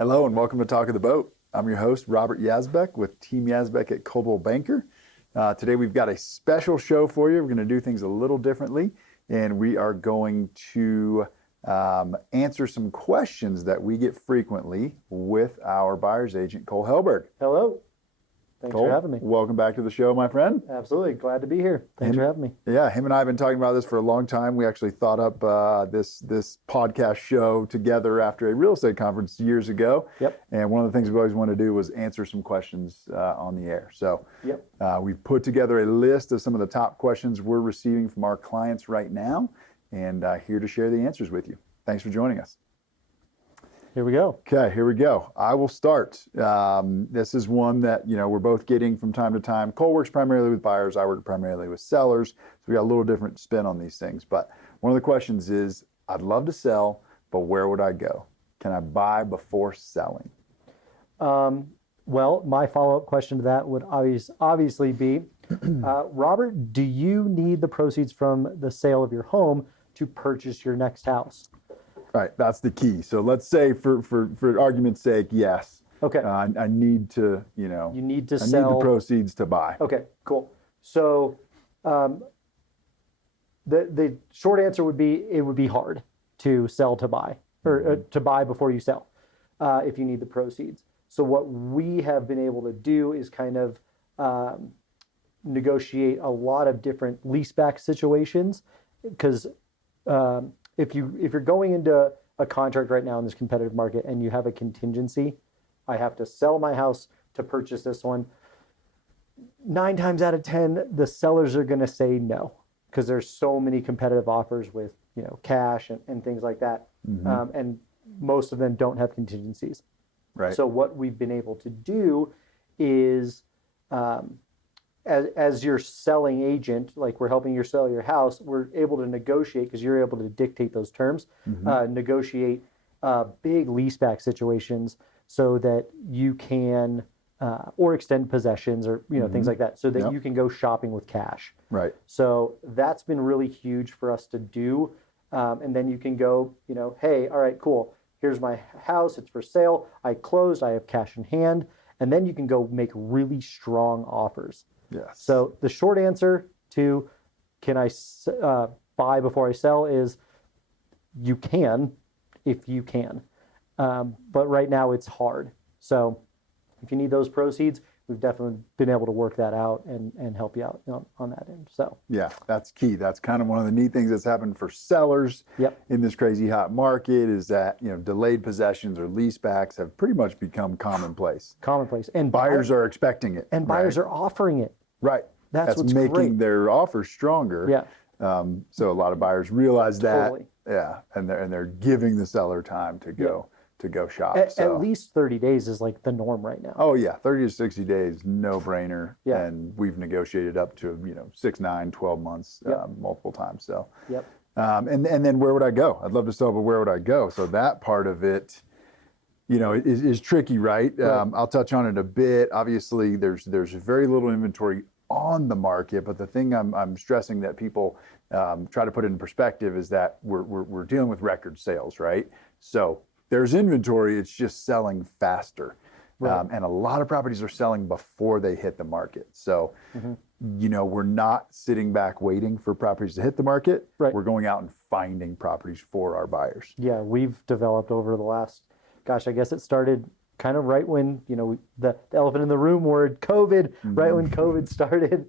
Hello and welcome to Talk of the Boat. I'm your host, Robert Yazbeck with Team Yazbeck at Coldwell Banker. Today we've got a special show for you. We're going to do things a little differently, and we are going to answer some questions that we get frequently with our buyer's agent, Cole Helberg. Hello. Thanks Cole, for having me. Welcome back to the show, my friend. Absolutely. Glad to be here. Thanks for having me. Yeah, him and I have been talking about this for a long time. We actually thought up this podcast show together after a real estate conference years ago. Yep. And one of the things we always wanted to do was answer some questions on the air. So Yep. We've put together a list of some of the top questions we're receiving from our clients right now, and here to share the answers with you. Thanks for joining us. Here we go. Okay, here we go. I will start. This is one that, we're both getting from time to time. Cole works primarily with buyers. I work primarily with sellers. So we got a little different spin on these things. But one of the questions is, I'd love to sell, but where would I go? Can I buy before selling? Well, my follow-up question to that would obviously be, Robert, do you need the proceeds from the sale of your home to purchase your next house? Right, that's the key. So let's say, for argument's sake, yes. Okay. I need to, You need to I sell. need the proceeds to buy. Okay, cool. So the short answer would be it would be hard to sell to buy, or to buy before you sell if you need the proceeds. So what we have been able to do is kind of negotiate a lot of different leaseback situations, because if you're going into a contract right now in this competitive market and you have a contingency, I have to sell my house to purchase this one. 9 times out of 10, the sellers are going to say no, because there's so many competitive offers with cash and things like that, and most of them don't have contingencies. Right. So what we've been able to do is, as your selling agent, like we're helping you sell your house, we're able to negotiate, because you're able to dictate those terms, negotiate big leaseback situations so that you can, or extend possessions, or things like that, so that you can go shopping with cash. Right. So that's been really huge for us to do. And then you can go, hey, all right, cool. Here's my house. It's for sale. I closed. I have cash in hand. And then you can go make really strong offers. Yes. So the short answer to can I buy before I sell is you can, if you can. But right now it's hard. So if you need those proceeds, we've definitely been able to work that out and help you out on that end. So yeah, that's key. That's kind of one of the neat things that's happened for sellers in this crazy hot market, is that delayed possessions or leasebacks have pretty much become commonplace. And buyers are expecting it. And buyers are offering it. Right. That's what's making great. their offers stronger. Yeah. So a lot of buyers realize that. Totally. Yeah, and they're giving the seller time to go shop. At least 30 days is like the norm right now. Oh yeah, 30 to 60 days, no brainer. Yeah. And we've negotiated up to 6, 9, 12 months multiple times. So and then where would I go? I'd love to sell, but where would I go? So that part of it, is tricky, right? I'll touch on it a bit. Obviously, there's very little inventory on the market, but the thing I'm stressing that people try to put in perspective is that we're dealing with record sales, right? So there's inventory, it's just selling faster. Right. And a lot of properties are selling before they hit the market. So, we're not sitting back waiting for properties to hit the market. Right. We're going out and finding properties for our buyers. Yeah, we've developed over the last, I guess it started kind of right when, the elephant in the room word, COVID, right when COVID started,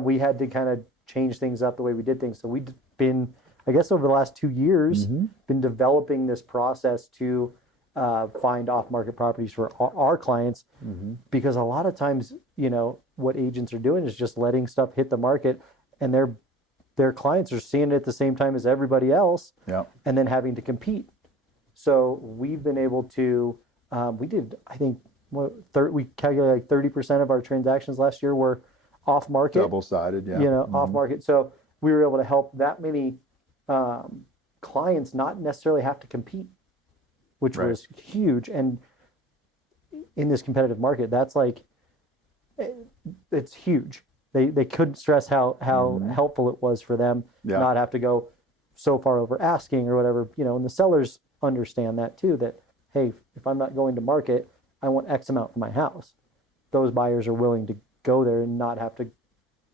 we had to kind of change things up the way we did things. So we've been, I guess over the last 2 years, been developing this process to find off-market properties for our clients, because a lot of times, what agents are doing is just letting stuff hit the market, and their clients are seeing it at the same time as everybody else, and then having to compete. So we've been able to, we did, I think, we calculated like 30% of our transactions last year were off-market. Double-sided, off-market. So we were able to help that many clients not necessarily have to compete, which was huge. And in this competitive market, that's like, it's huge. They couldn't stress how helpful it was for them not have to go so far over asking or whatever, and the sellers understand that too, that hey, if I'm not going to market, I want X amount for my house. Those buyers are willing to go there and not have to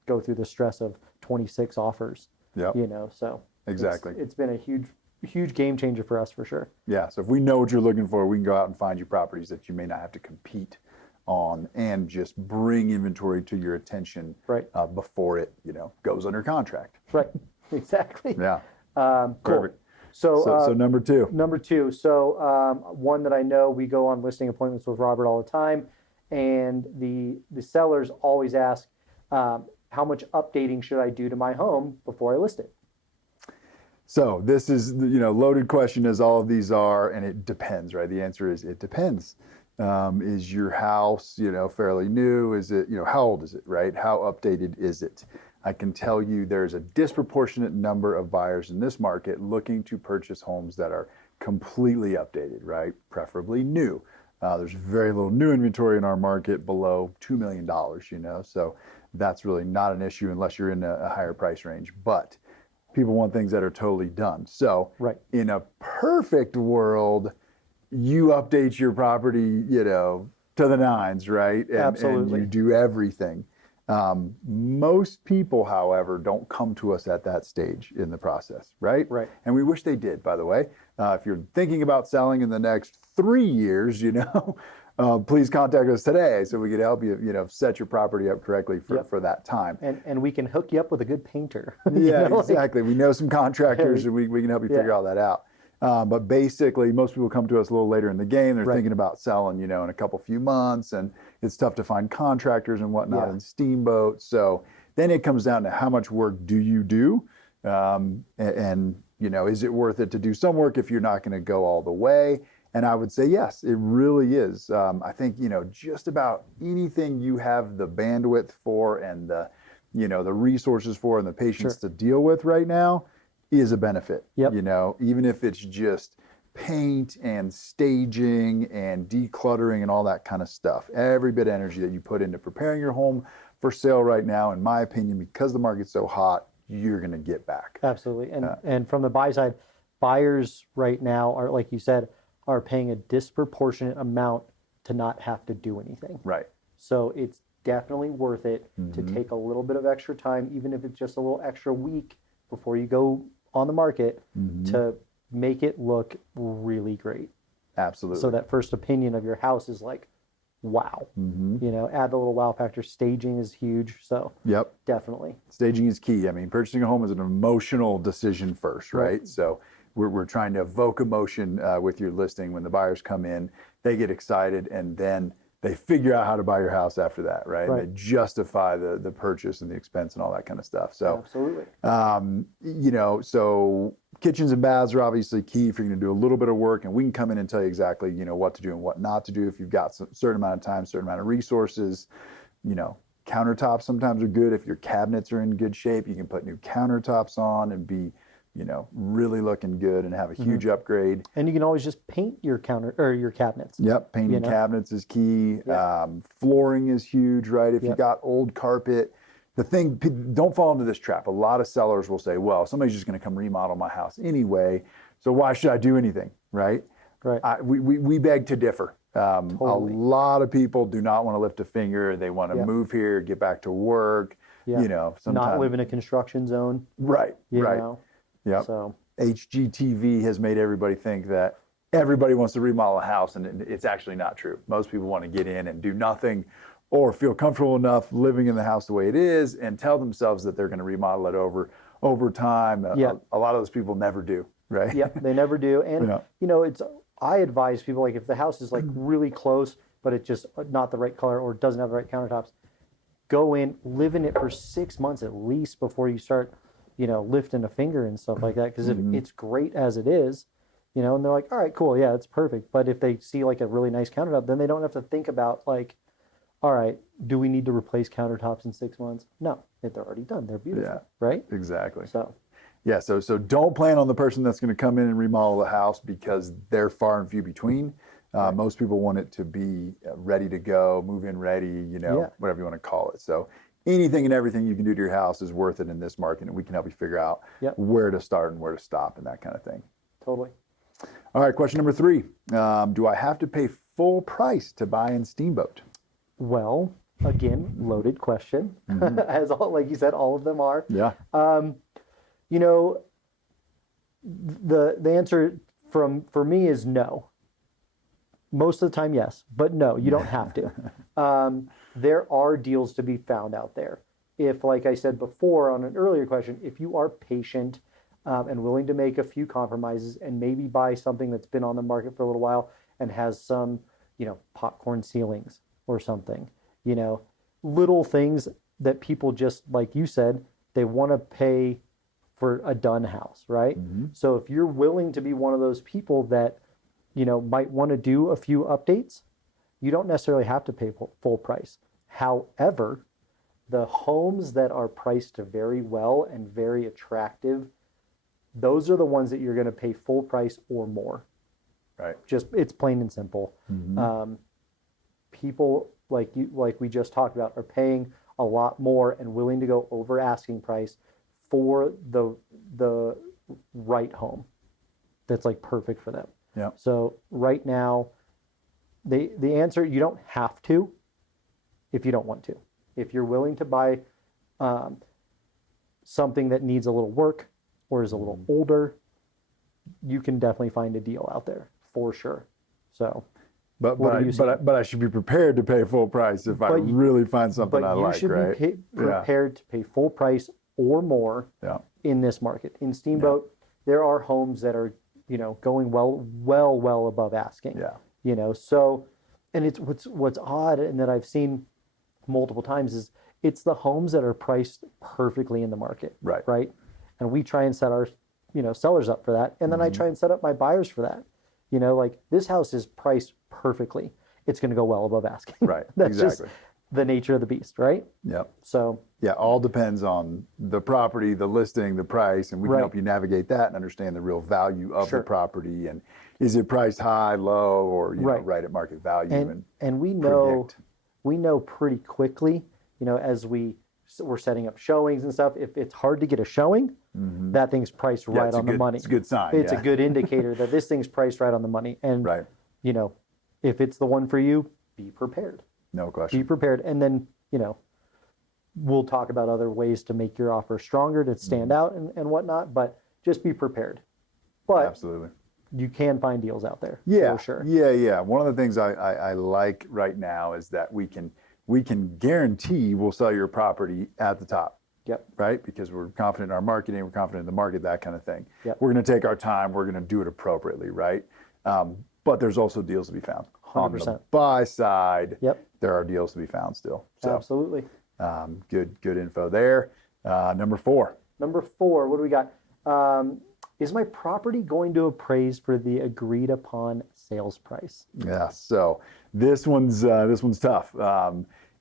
go through the stress of 26 offers. Yep. You know, so Exactly. it's been a huge game changer for us for sure. Yeah. So if we know what you're looking for, we can go out and find you properties that you may not have to compete on and just bring inventory to your attention before it, goes under contract. Right. Exactly. Yeah. Cool. Perfect. So number two. Number two. So one that I know, we go on listing appointments with Robert all the time, and the sellers always ask, how much updating should I do to my home before I list it? So this is, loaded question as all of these are, and it depends, right? The answer is it depends. Is your house, fairly new? Is it, how old is it, right? How updated is it? I can tell you there's a disproportionate number of buyers in this market looking to purchase homes that are completely updated, right? Preferably new. There's very little new inventory in our market below $2 million, so that's really not an issue unless you're in a higher price range. But people want things that are totally done. So in a perfect world, you update your property, to the nines, right? Absolutely. And you do everything. Most people, however, don't come to us at that stage in the process, right? Right. And we wish they did, by the way. If you're thinking about selling in the next 3 years, please contact us today so we can help you, set your property up correctly for that time. And we can hook you up with a good painter. Yeah, exactly. We know some contractors and we can help you figure all that out. But basically, most people come to us a little later in the game. They're thinking about selling, in a few months, and it's tough to find contractors and whatnot in Steamboat. So then it comes down to how much work do you do? And is it worth it to do some work if you're not going to go all the way? And I would say, yes, it really is. I think, just about anything you have the bandwidth for and the resources for and the patience to deal with right now is a benefit. Yep. Even if it's just paint and staging and decluttering and all that kind of stuff. Every bit of energy that you put into preparing your home for sale right now, in my opinion, because the market's so hot, you're going to get back. Absolutely. And from the buy side, buyers right now are, like you said, are paying a disproportionate amount to not have to do anything. Right. So it's definitely worth it to take a little bit of extra time, even if it's just a little extra week before you go on the market, to make it look really great. Absolutely. So that first opinion of your house is like, wow. Add the little wow factor. Staging is huge. So definitely. Staging is key. I mean, purchasing a home is an emotional decision first, right? So we're trying to evoke emotion with your listing. When the buyers come in, they get excited, and then they figure out how to buy your house after that, right? And they justify the purchase and the expense and all that kind of stuff. So absolutely. So kitchens and baths are obviously key if you're going to do a little bit of work, and we can come in and tell you exactly, what to do and what not to do if you've got a certain amount of time, certain amount of resources. Countertops sometimes are good. If your cabinets are in good shape, you can put new countertops on and be really looking good and have a huge upgrade. And you can always just paint your your cabinets. Yep, painting cabinets is key. Flooring is huge, right? If you got old carpet, don't fall into this trap. A lot of sellers will say, well, somebody's just going to come remodel my house anyway, so why should I do anything, right? Right. We beg to differ. Totally. A lot of people do not want to lift a finger. They want to move here, get back to work, sometimes not live in a construction zone. Right, right. Yeah. So HGTV has made everybody think that everybody wants to remodel a house, and it's actually not true. Most people want to get in and do nothing, or feel comfortable enough living in the house the way it is and tell themselves that they're going to remodel it over time. A lot of those people never do, right? Yeah, they never do. And I advise people, like, if the house is like really close, but it's just not the right color or doesn't have the right countertops, go in, live in it for 6 months at least before you start lifting a finger and stuff like that. Because if it's great as it is, and they're like, all right, cool, yeah, it's perfect. But if they see like a really nice countertop, then they don't have to think about like, all right, do we need to replace countertops in 6 months? No, they're already done. They're beautiful, right? Exactly. So don't plan on the person that's going to come in and remodel the house, because they're far and few between. Most people want it to be ready to go, move in ready, whatever you want to call it. So anything and everything you can do to your house is worth it in this market, and we can help you figure out where to start and where to stop and that kind of thing. Totally. All right, question number 3. Do I have to pay full price to buy in Steamboat? Well, again, loaded question. As all, like you said, all of them are. Yeah. You know, the answer for me is no. Most of the time, yes, but no, you don't have to. There are deals to be found out there. If, like I said before on an earlier question, if you are patient and willing to make a few compromises and maybe buy something that's been on the market for a little while and has some, popcorn ceilings or something, little things that people just, like you said, they want to pay for a done house, right? So if you're willing to be one of those people that, might want to do a few updates, you don't necessarily have to pay full price. However, the homes that are priced very well and very attractive, those are the ones that you're going to pay full price or more. Right. Just, it's plain and simple. People like we just talked about, are paying a lot more and willing to go over asking price for the right home that's like perfect for them. Yeah. So right now, the answer, you don't have to if you don't want to. If you're willing to buy something that needs a little work or is a little older, you can definitely find a deal out there for sure. So, but I should be prepared to pay full price if I really find something I like, right? But you should be prepared to pay full price or more in this market. In Steamboat, there are homes that are, going well above asking. Yeah. So, and it's what's odd and that I've seen multiple times is it's the homes that are priced perfectly in the market. Right. And we try and set our, sellers up for that. And then I try and set up my buyers for that. Like this house is priced perfectly. It's going to go well above asking. Right. That's just the nature of the beast, right? Yep. So yeah, all depends on the property, the listing, the price, and we can help you navigate that and understand the real value of the property. And is it priced high, low, or right at market value? And we know pretty quickly, as we're setting up showings and stuff. If it's hard to get a showing, that thing's priced right on the money. It's a good sign. It's a good indicator that this thing's priced right on the money. And if it's the one for you, be prepared. No question. Be prepared, and then we'll talk about other ways to make your offer stronger to stand out and whatnot. But just be prepared. But absolutely, you can find deals out there. Yeah, for sure. Yeah. One of the things I like right now is that we can guarantee we'll sell your property at the top. Yep. Right? Because we're confident in our marketing, we're confident in the market, that kind of thing. Yep. We're going to take our time, we're going to do it appropriately, right? But there's also deals to be found. 100%. On the buy side, Yep. there are deals to be found still. So, absolutely. Good info there. Number 4. What do we got? Is my property going to appraise for the agreed upon sales price? Yeah, so this one's tough.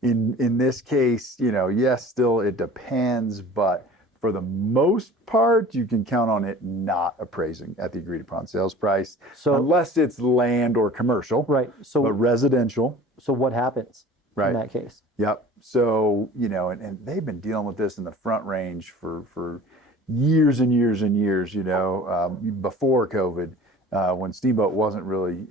In this case, yes, still it depends, but for the most part, you can count on it not appraising at the agreed upon sales price, unless it's land or commercial. Right. So, but residential. So what happens in that case? Yep. So, and they've been dealing with this in the Front Range for years and years and years, before COVID, when Steamboat wasn't really,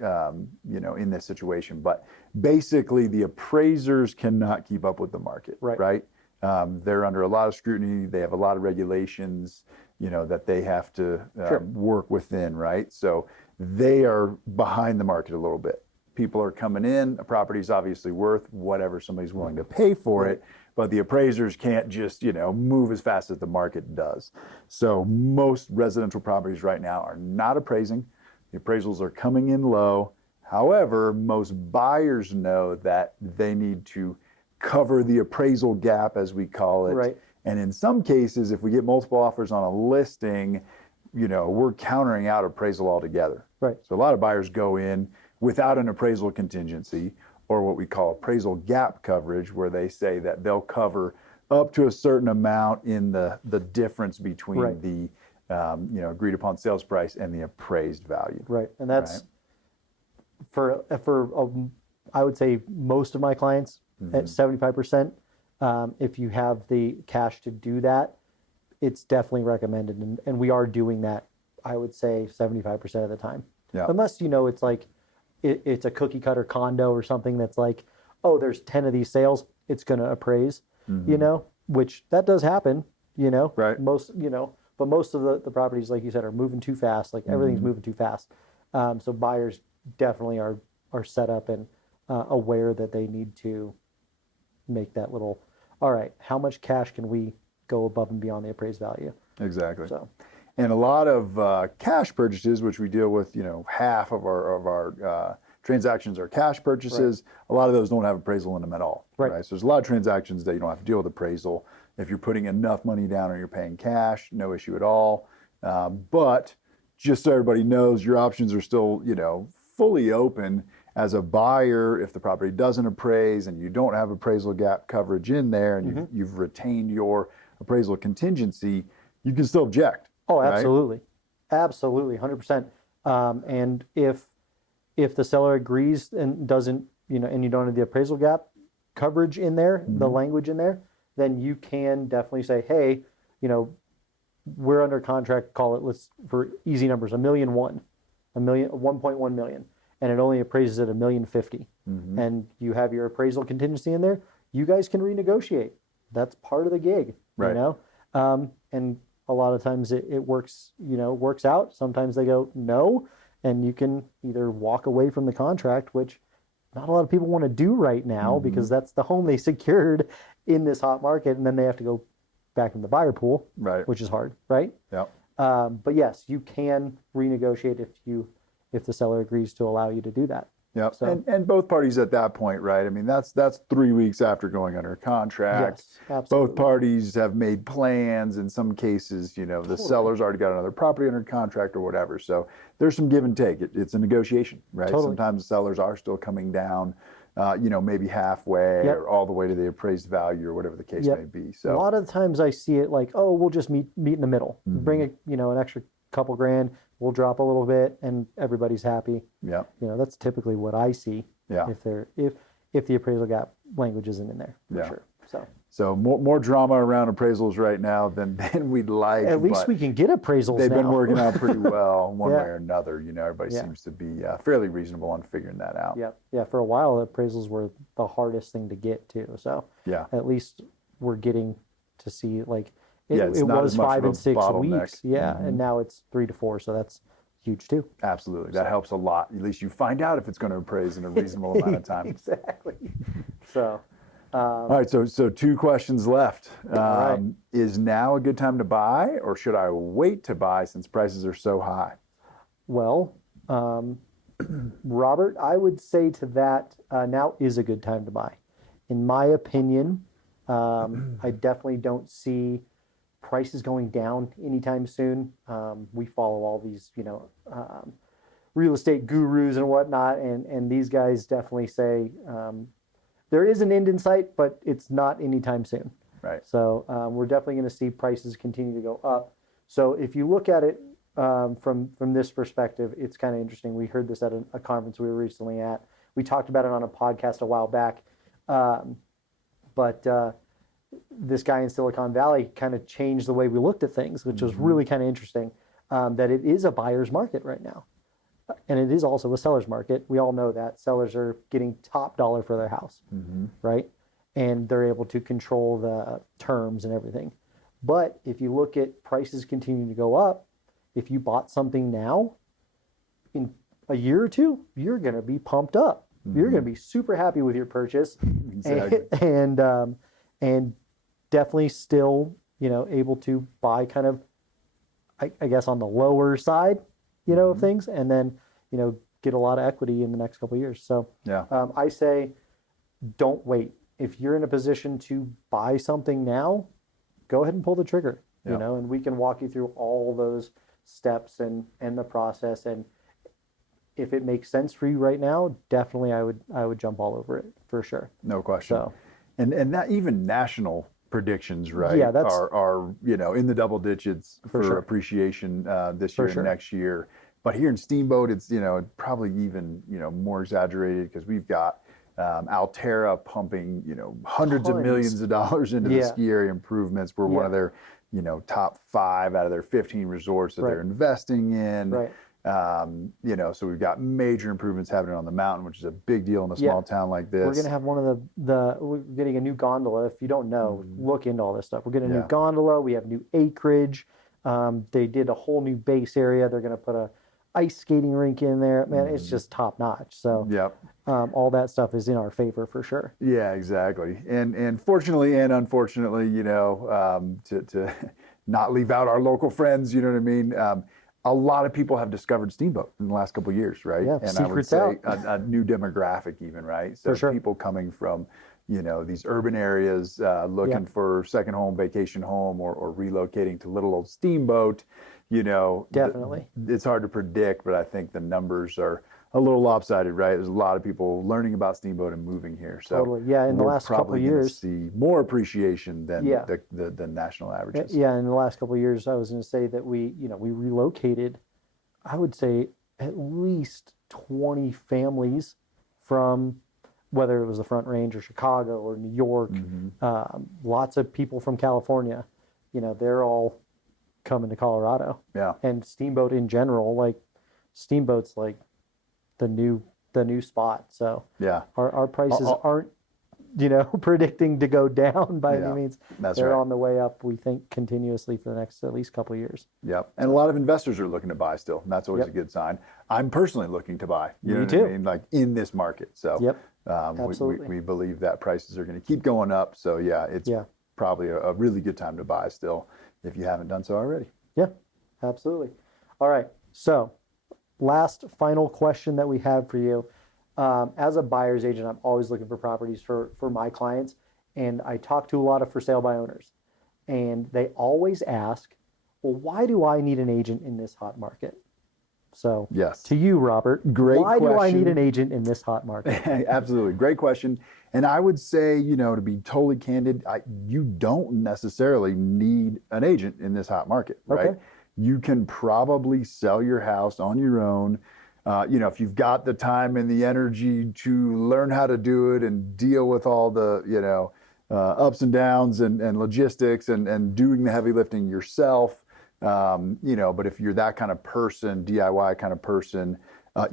in this situation. But basically, the appraisers cannot keep up with the market, right? They're under a lot of scrutiny. They have a lot of regulations, that they have to work within, right? So they are behind the market a little bit. People are coming in. A property is obviously worth whatever somebody's willing to pay for it, but the appraisers can't just, move as fast as the market does. So most residential properties right now are not appraising. The appraisals are coming in low. However, most buyers know that they need to cover the appraisal gap, as we call it. Right. And in some cases, if we get multiple offers on a listing, we're countering out appraisal altogether. Right. So a lot of buyers go in without an appraisal contingency, or what we call appraisal gap coverage, where they say that they'll cover up to a certain amount in the difference between the agreed upon sales price and the appraised value. Right. And that's for I would say most of my clients at 75%. If you have the cash to do that, it's definitely recommended. And we are doing that, I would say 75% of the time, Yeah. Unless, it's like, it's a cookie cutter condo or something that's like, oh, there's 10 of these sales, it's going to appraise, which that does happen, Right. but most of the properties, like you said, are moving too fast. Like everything's moving too fast. So buyers definitely are set up and aware that they need to make that little, all right, how much cash can we go above and beyond the appraised value? Exactly. So, and a lot of cash purchases, which we deal with, half of our transactions are cash purchases. Right. A lot of those don't have appraisal in them at all. Right. So there's a lot of transactions that you don't have to deal with appraisal. If you're putting enough money down or you're paying cash, no issue at all. But just so everybody knows, your options are still, fully open as a buyer. If the property doesn't appraise and you don't have appraisal gap coverage in there and you've retained your appraisal contingency, you can still object. Oh, absolutely. Right? Absolutely. 100%. And if the seller agrees and doesn't, and you don't have the appraisal gap coverage in there, the language in there, then you can definitely say, hey, we're under contract, call it, let's, for easy numbers, $1.1 million, 1.1 million, and it only appraises at $1.05 million. And you have your appraisal contingency in there, you guys can renegotiate. That's part of the gig, right. And a lot of times it works, works out. Sometimes they go, no, and you can either walk away from the contract, which not a lot of people want to do right now because that's the home they secured in this hot market, and then they have to go back in the buyer pool, right, which is hard, right? Yeah. But yes, you can renegotiate if the seller agrees to allow you to do that. Yeah, so, and both parties at that point, right? I mean, that's 3 weeks after going under contract. Yes, absolutely. Both parties have made plans. In some cases, the seller's already got another property under contract or whatever. So there's some give and take. It's a negotiation, right? Totally. Sometimes the sellers are still coming down, maybe halfway or all the way to the appraised value or whatever the case may be. So a lot of the times I see it like, oh, we'll just meet in the middle, bring an extra couple grand. We'll drop a little bit and everybody's happy. Yeah. That's typically what I see. Yeah. If the appraisal gap language isn't in there, for sure. So more drama around appraisals right now than we'd like. At least we can get appraisals. They've now. been working out pretty well one way or another. Everybody seems to be fairly reasonable on figuring that out. Yeah. Yeah. For a while, appraisals were the hardest thing to get to. So at least we're getting to see like. It was 5 and 6 weeks, and now it's 3 to 4, so that's huge too. Absolutely, that helps a lot. At least you find out if it's going to appraise in a reasonable amount of time. Exactly. So, all right. So 2 questions left. Right. Is now a good time to buy, or should I wait to buy since prices are so high? Well, Robert, I would say to that, now is a good time to buy. In my opinion, I definitely don't see prices going down anytime soon. We follow all these, real estate gurus and whatnot, and these guys definitely say there is an end in sight, but it's not anytime soon. Right. So we're definitely going to see prices continue to go up. So if you look at it from this perspective, it's kind of interesting. We heard this at a conference we were recently at. We talked about it on a podcast a while back, but this guy in Silicon Valley kind of changed the way we looked at things, which was really kind of interesting, that it is a buyer's market right now. And it is also a seller's market. We all know that. Sellers are getting top dollar for their house, right? And they're able to control the terms and everything. But if you look at prices continuing to go up, if you bought something now, in a year or two, you're going to be pumped up. You're going to be super happy with your purchase. Exactly. And definitely still, able to buy kind of, I guess, on the lower side, of things, and then, get a lot of equity in the next couple of years. So I say, don't wait. If you're in a position to buy something now, go ahead and pull the trigger, and we can walk you through all those steps and the process. And if it makes sense for you right now, definitely I would jump all over it for sure. No question. So, and that even national predictions, right? Yeah, that's are in the double digits for appreciation this year and next year. But here in Steamboat, it's probably even more exaggerated because we've got Alterra pumping hundreds of millions of dollars into the ski area improvements. We're one of their top 5 out of their 15 resorts that they're investing in. Right. You know, so we've got major improvements happening on the mountain, which is a big deal in a small town like this. We're going to have one of we're getting a new gondola. If you don't know, look into all this stuff. We're getting a new gondola. We have new acreage. They did a whole new base area. They're going to put a ice skating rink in there. Man, it's just top notch. So all that stuff is in our favor for sure. Yeah, exactly. And fortunately and unfortunately, you know, to not leave out our local friends, you know what I mean? A lot of people have discovered Steamboat in the last couple of years, right? Yeah, and I would say a new demographic even, right? So for sure. People coming from, you know, these urban areas looking for second home, vacation home, or relocating to little old Steamboat, you know. Definitely. It's hard to predict, but I think the numbers are a little lopsided, right? There's a lot of people learning about Steamboat and moving here. So totally. Yeah, in the last couple of years, see more appreciation than the national averages. Yeah, in the last couple of years, I was going to say that we relocated, I would say at least 20 families from whether it was the Front Range or Chicago or New York. Lots of people from California, you know, they're all coming to Colorado. Yeah. And Steamboat in general, like Steamboat's like the new spot. So yeah, our prices aren't, you know, predicting to go down by any means. They're on the way up, we think, continuously for the next at least couple of years. Yep. And a lot of investors are looking to buy still. And that's always a good sign. I'm personally looking to buy. You know what I mean? Like in this market. So absolutely. We believe that prices are going to keep going up. So yeah, it's probably a really good time to buy still if you haven't done so already. Yeah, absolutely. All right. So last final question that we have for you. As a buyer's agent, I'm always looking for properties for my clients. And I talk to a lot of for sale by owners. And they always ask, well, why do I need an agent in this hot market? So to you, Robert, why do I need an agent in this hot market? Absolutely. Great question. And I would say, you know, to be totally candid, you don't necessarily need an agent in this hot market, right? Okay. You can probably sell your house on your own. You know, if you've got the time and the energy to learn how to do it and deal with all the, you know, ups and downs and logistics and doing the heavy lifting yourself, you know, but if you're that kind of person, DIY kind of person,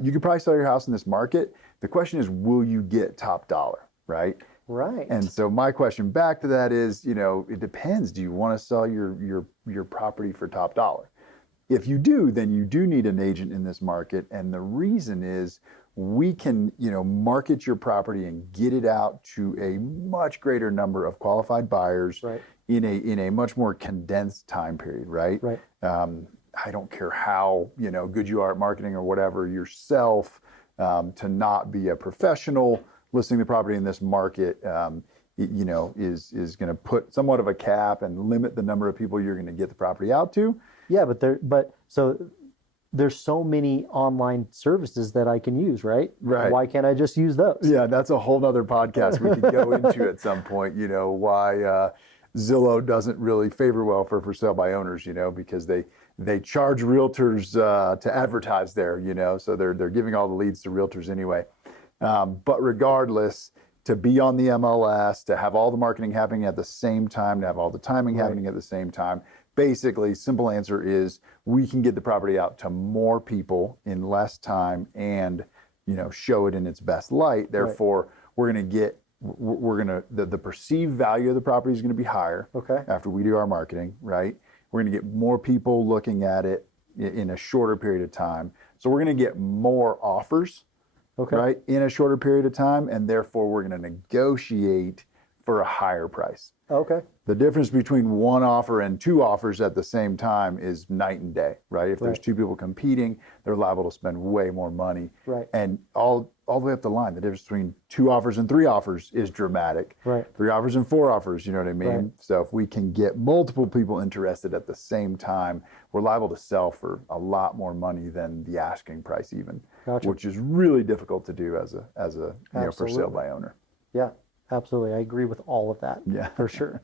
you could probably sell your house in this market. The question is, will you get top dollar, right? Right. And so my question back to that is, you know, it depends. Do you want to sell your property for top dollar? If you do, then you do need an agent in this market. And the reason is we can, you know, market your property and get it out to a much greater number of qualified buyers in a much more condensed time period, right? I don't care how, you know, good you are at marketing or whatever yourself, to not be a professional listing the property in this market, you know, is going to put somewhat of a cap and limit the number of people you're going to get the property out to. Yeah, but there's so many online services that I can use, right? Right. Why can't I just use those? Yeah, that's a whole nother podcast we could go into at some point, you know, why Zillow doesn't really favor well for sale by owners, you know, because they charge realtors to advertise there, you know, so they're giving all the leads to realtors anyway. But regardless, to be on the MLS, to have all the marketing happening at the same time, to have all the timing happening at the same time, basically, simple answer is we can get the property out to more people in less time and, you know, show it in its best light. Therefore, the perceived value of the property is going to be higher after we do our marketing, right? We're going to get more people looking at it in a shorter period of time. So we're going to get more offers, right, in a shorter period of time. And therefore, we're going to negotiate for a higher price. The difference between one offer and two offers at the same time is night and day, right? If there's two people competing, they're liable to spend way more money. And all the way up the line, the difference between two offers and three offers is dramatic. Three offers and four offers, you know what I mean? So if we can get multiple people interested at the same time, we're liable to sell for a lot more money than the asking price even, which is really difficult to do as a you know, for sale by owner. Yeah. Absolutely. I agree with all of that. Yeah. For sure.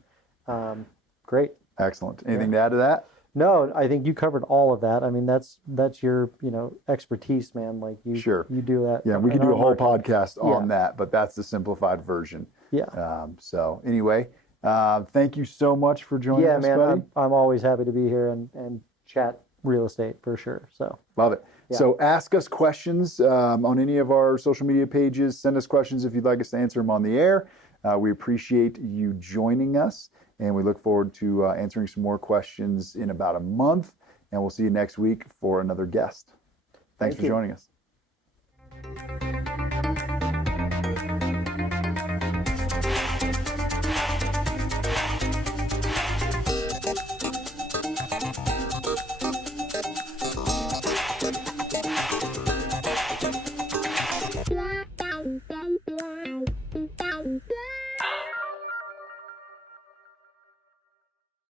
Great. Excellent. Anything to add to that? No, I think you covered all of that. I mean, that's your, you know, expertise, man. Like you do that. Yeah, we could do a whole podcast on that, but that's the simplified version. Yeah. So anyway, thank you so much for joining us, buddy. I'm always happy to be here and chat real estate for sure. So love it. Yeah. So ask us questions on any of our social media pages. Send us questions if you'd like us to answer them on the air. We appreciate you joining us, and we look forward to answering some more questions in about a month. And we'll see you next week for another guest. Thanks for joining us.